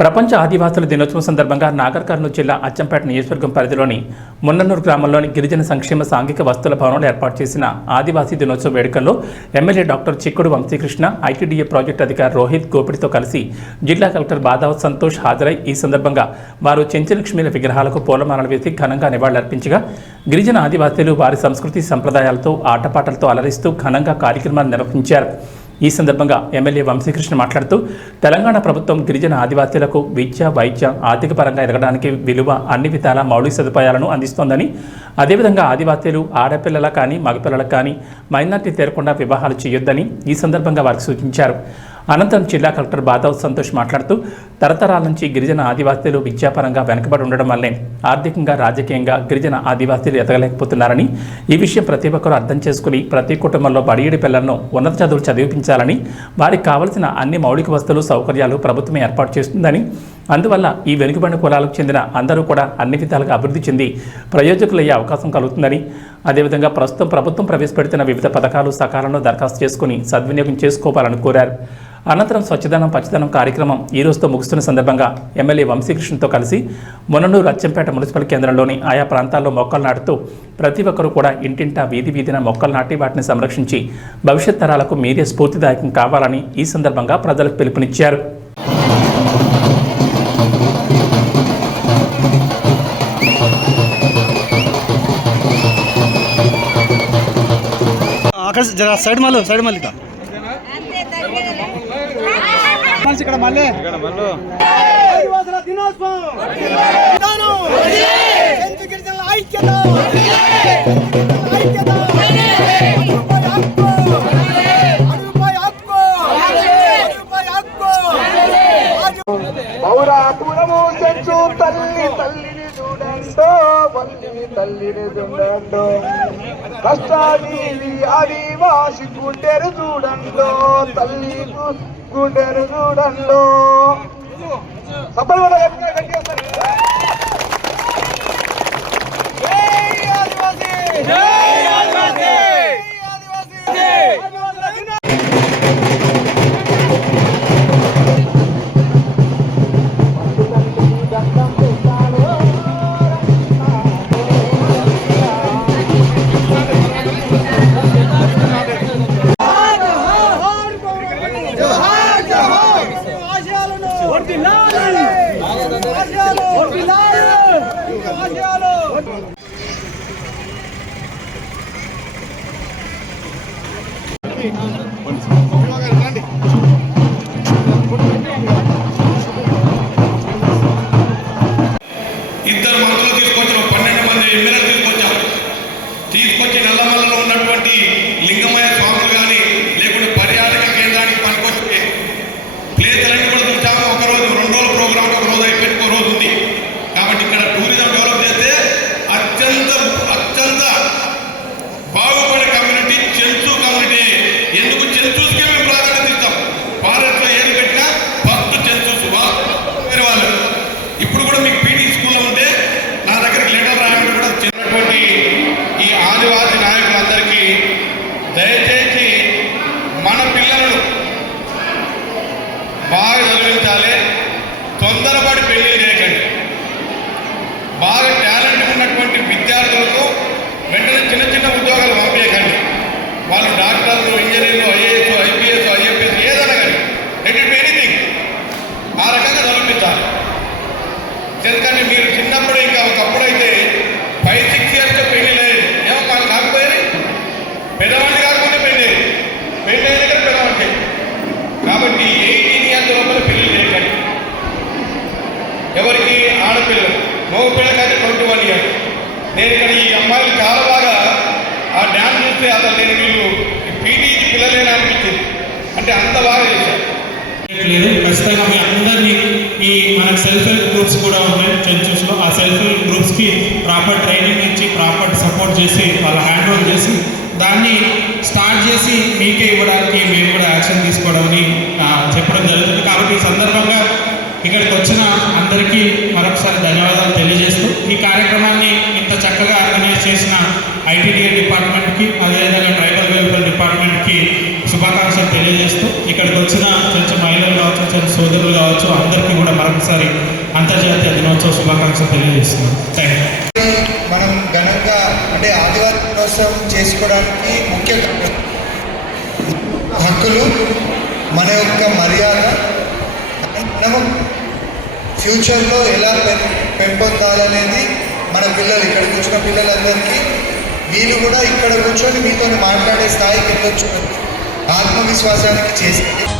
ప్రపంచ ఆదివాసుల దినోత్సవం సందర్భంగా నాగర్ కర్నూలు జిల్లా అచ్చంపేట నియోజకవర్గం పరిధిలోని మున్నన్నూరు గ్రామంలోని గిరిజన సంక్షేమ సాంఘిక వస్తువుల భవనంలో ఏర్పాటు చేసిన ఆదివాసీ దినోత్సవ వేడుకల్లో ఎమ్మెల్యే డాక్టర్ చిక్కుడు వంశీకృష్ణ, ఐటీడీఏ ప్రాజెక్టు అధికారి రోహిత్ గోపిడితో కలిసి జిల్లా కలెక్టర్ బాదావత్ సంతోష్ హాజరై ఈ సందర్భంగా వారు చెంచలక్ష్మీల విగ్రహాలకు పూలమాలలు వేసి ఘనంగా నివాళులర్పించగా గిరిజన ఆదివాసీలు వారి సంస్కృతి సంప్రదాయాలతో ఆటపాటలతో అలరిస్తూ ఘనంగా కార్యక్రమాలు నిర్వహించారు. ఈ సందర్భంగా ఎమ్మెల్యే వంశీకృష్ణ మాట్లాడుతూ తెలంగాణ ప్రభుత్వం గిరిజన ఆదివాసీలకు విద్య, వైద్య, ఆర్థిక పరంగా ఎదగడానికి విలువ అన్ని విధాల మౌలిక సదుపాయాలను అందిస్తోందని, అదేవిధంగా ఆదివాసీలు ఆడపిల్లల కానీ మగపిల్లలకు కానీ మైనార్టీ తేరకుండా వివాహాలు చేయొద్దని ఈ సందర్భంగా వారికి సూచించారు. అనంతరం జిల్లా కలెక్టర్ బాదావత్ సంతోష్ మాట్లాడుతూ తరతరాల నుంచి గిరిజన ఆదివాసీలు విద్యాపరంగా వెనుకబడి ఉండడం వల్లే ఆర్థికంగా, రాజకీయంగా గిరిజన ఆదివాసీలు ఎదగలేకపోతున్నారని, ఈ విషయం ప్రతి ఒక్కరూ అర్థం చేసుకుని ప్రతి కుటుంబంలో బడియడి పిల్లలను ఉన్నత చదువులు చదివించాలని, వారికి కావలసిన అన్ని మౌలిక వస్తువులు, సౌకర్యాలు ప్రభుత్వమే ఏర్పాటు చేస్తుందని, అందువల్ల ఈ వెనుకబడిన కులాలకు చెందిన అందరూ కూడా అన్ని విధాలుగా అభివృద్ధి చెంది ప్రయోజకులయ్యే అవకాశం కలుగుతుందని, అదేవిధంగా ప్రస్తుతం ప్రభుత్వం ప్రవేశపెడుతున్న వివిధ పథకాలు సకాలంలో దరఖాస్తు చేసుకుని సద్వినియోగం చేసుకోవాలని కోరారు. అనంతరం స్వచ్ఛదనం పచ్చదనం కార్యక్రమం ఈ రోజుతో ముగుస్తున్న సందర్భంగా ఎమ్మెల్యే వంశీకృష్ణతో కలిసి మున్ననూరు అచ్చంపేట మున్సిపల్ కేంద్రంలోని ఆయా ప్రాంతాల్లో మొక్కలు నాటుతూ ప్రతి ఒక్కరూ కూడా ఇంటింటా వీధి వీధిన మొక్కలు నాటి వాటిని సంరక్షించి భవిష్యత్ తరాలకు మీరే స్ఫూర్తిదాయకం కావాలని ఈ సందర్భంగా ప్రజలకు పిలుపునిచ్చారు. ఇక్కడ మళ్ళీ పౌరాపురము చెంచు తల్లి తల్లిని చూడండో, తల్లిని చూడండో, కష్టాన్ని ఆదివాసి గుండెరు చూడండో, తల్లి గుండెరు చూడండో. సభలో ఇద్దరు మంత్రులు తీసుకొచ్చాం, 12 మంది ఎమ్మెల్యేలు తీసుకొచ్చి నల్లమల్లలో ఉన్నటువంటి లింగమయ్య స్వాములు కానీ లేకుంటే పర్యాటక కేంద్రానికి పనికొస్తే ప్లేసులన్నీ కూడా చూసాము. ఒకరోజు 2 రోజుల ప్రోగ్రామ్ ఒక రోజు అయిపోయి ఒక రోజు ఉంది. కాబట్టి ఇక్కడ టూరిజం డెవలప్ చేస్తే అత్యంత బాగుపడే కమ్యూనిటీ చెంచు కమ్యూనిటీ. ఎందుకు చెంచూస్కే మేము ప్రాధాన్యత ఇస్తాం. ఫారెస్ట్లో ఏది పెట్టినా ఫస్ట్ చెంచూస్ వేరే వాళ్ళు. ఇప్పుడు కూడా మీకు పీటీ స్కూల్లో ఉంటే నా దగ్గరికి లెటర్ రాయడం కూడా చిన్నటువంటి ఈ ఆదివాసీ నాయకులందరికీ దయచేసి మన పిల్లలను బాగా చదివించాలి. తొందరపడి పెళ్లి చేయకండి. బాగా టాలెంట్ ఉన్నటువంటి విద్యార్థులకు వెంటనే చిన్న చిన్న ఉద్యోగాలు పంపించకండి. వాళ్ళు డాక్టర్లు, ఇంజనీర్లు, ఐఏఎస్, ఐపీఎస్, ఐఎఫ్ఎస్ ఏదైనా కానీ రెడీ టు ఎనీథింగ్ ఆ రకంగా చదివించాలి. ఎందుకంటే మీరు చిన్నప్పుడు ఇంకా ఒకప్పుడైతే 5-6 ఇయర్స్తో పెళ్లి లేదు. ఏమో మాకు కాకపోయింది, పెద్దవాడిని కాకపోతే పెళ్ళి అయిన దగ్గర పెద్దవాడి. కాబట్టి 18 ఇయర్స్ లోపల పెళ్లి చేయకండి. ఎవరికి ఆడపిల్లలు, మగపిల్లకైతే 21 ఇయర్స్. నేను ఇక్కడ ఈ అమ్మాయిలు చాలా బాగా ఆ డ్యాన్స్ చూస్తే అసలు నేను వీళ్ళు పీటీకి పిల్లలేని అనిపించింది. అంటే అంత బాగా చేశారు. ఖచ్చితంగా మీ అందరినీ ఈ మనకు సెల్ఫ్ హెల్ప్ గ్రూప్స్ కూడా ఉన్నాయి చెంచూస్లో. ఆ సెల్ఫ్ హెల్ప్ గ్రూప్స్కి ప్రాపర్ ట్రైనింగ్ ఇచ్చి ప్రాపర్ సపోర్ట్ చేసి వాళ్ళ హ్యాండ్ ఓవర్ చేసి దాన్ని స్టార్ట్ చేసి మీకే ఇవ్వడానికి మేము కూడా యాక్షన్ తీసుకోవడానికి చెప్పడం జరుగుతుంది. కాబట్టి ఈ సందర్భంగా ఇక్కడికి వచ్చిన అందరికీ మరొకసారి ధన్యవాదాలు తెలియజేస్తూ ఈ కార్యక్రమాన్ని ఇంత చక్కగా ఆర్గనైజ్ చేసిన ఐటీడీఏ డిపార్ట్మెంట్కి, అదేవిధంగా ట్రైబల్ వెల్ఫేర్ డిపార్ట్మెంట్కి శుభాకాంక్షలు తెలియజేస్తూ ఇక్కడికి వచ్చిన చెంచు మహిళలు కావచ్చు, చెంచు సోదరులు కావచ్చు, అందరికీ కూడా మరొకసారి అంతర్జాతీయ దినోత్సవ శుభాకాంక్షలు తెలియజేస్తున్నాను. Thank you. మనం ఘనంగా అంటే ఆదివాసీ దినోత్సవం చేసుకోవడానికి ముఖ్య హక్కులు, మన యొక్క మర్యాద, మనం ఫ్యూచర్లో ఎలా పెంపొందాలనేది మన పిల్లలు, ఇక్కడ కూర్చున్న పిల్లలందరికీ వీళ్ళు కూడా ఇక్కడ కూర్చొని మీతో మాట్లాడే స్థాయికి వెళ్ళొచ్చు ఆత్మవిశ్వాసానికి చేసేది.